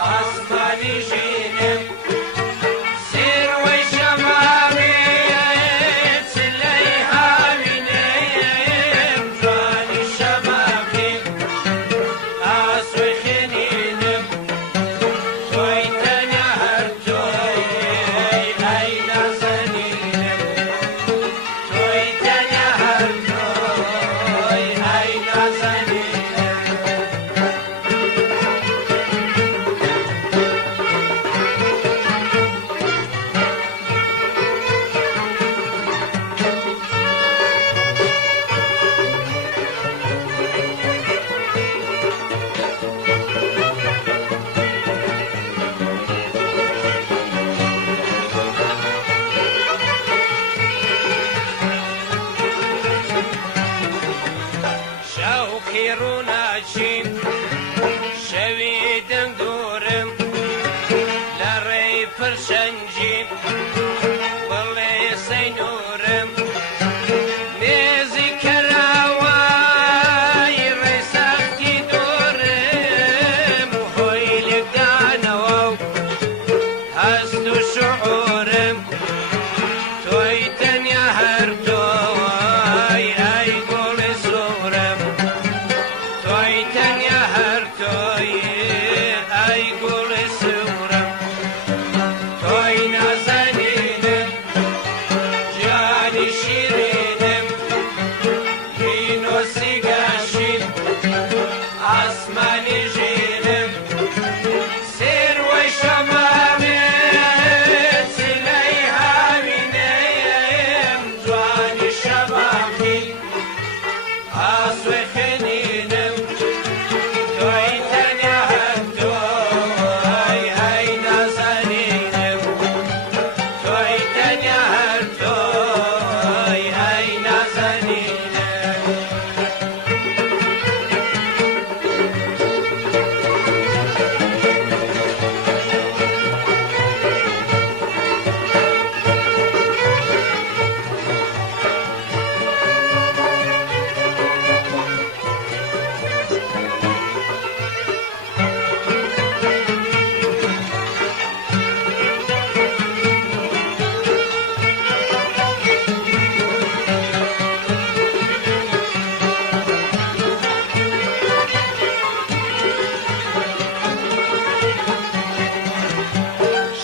عصماني جينم سير وشمامي سليها منيم جواني شمامي أسوي خنينم توي تنهر توي أين زنينم توي تنهر توي أين زنينم شوقي روناشي شوي دندورم لري فرشنجي واللي سينورم ميزي كراواي ريساكي دورم وهوي لقدانواو هستو شعورم توي تنيا هرتوي اي قول صورم توي تنيا هرتوي اي قول صورم توي نازنينم جاني شيرينم بينو سيقاشين عصماني جينم سير وشمامي سليها منيم جواني شمامي أسوي خنينم توي تنهر توي أين زنينم توي تنهر توي أين زنينم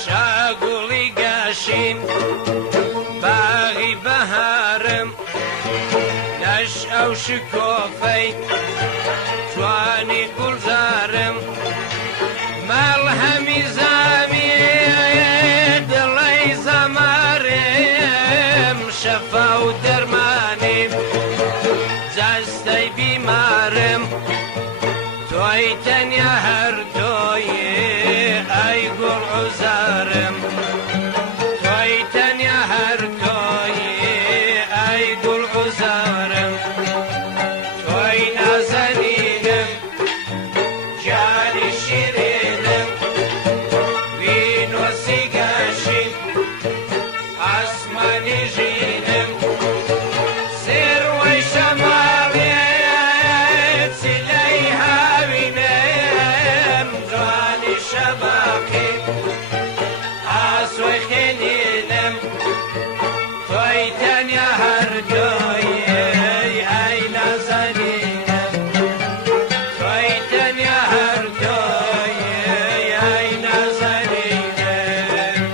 شاقولي قاشين باغي بهارم نشأة وشكوفي جواني قلزارم مالهمي زامي دلي زمارم شفا ودرماني زاستي بيمارم توي تنيا هردوي اي قول عزارم توي تنيا هردوي اي قول عزارم توي نازنينم جاني شيرينم بينو سيقاشين عصماني جينم سير وشمامي سليها منيم جواني شباقي أسوي خنينم توي تنيا هردوي أين زنينم توي تنيا هردوي أين زنينم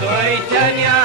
خيتن يا